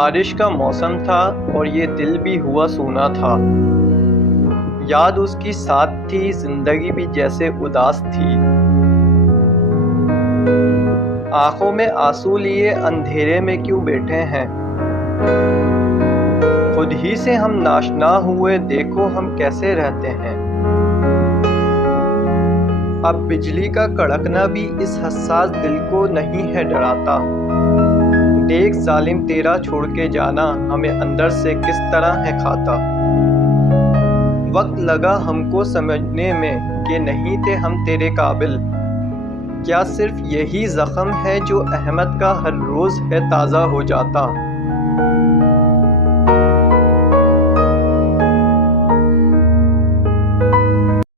बारिश का मौसम था और ये दिल भी हुआ सूना था। याद उसकी साथ थी, जिंदगी भी जैसे उदास थी। आंखों में आंसू लिए अंधेरे में क्यों बैठे हैं, खुद ही से हम नाशना हुए, देखो हम कैसे रहते हैं। अब बिजली का कड़कना भी इस हसास दिल को नहीं है डराता। देख जालिम तेरा छोड़ के जाना हमें अंदर से किस तरह है खाता। वक्त लगा हमको समझने में कि नहीं थे हम तेरे काबिल। क्या सिर्फ यही जख्म है जो अहमद का हर रोज है ताज़ा हो जाता।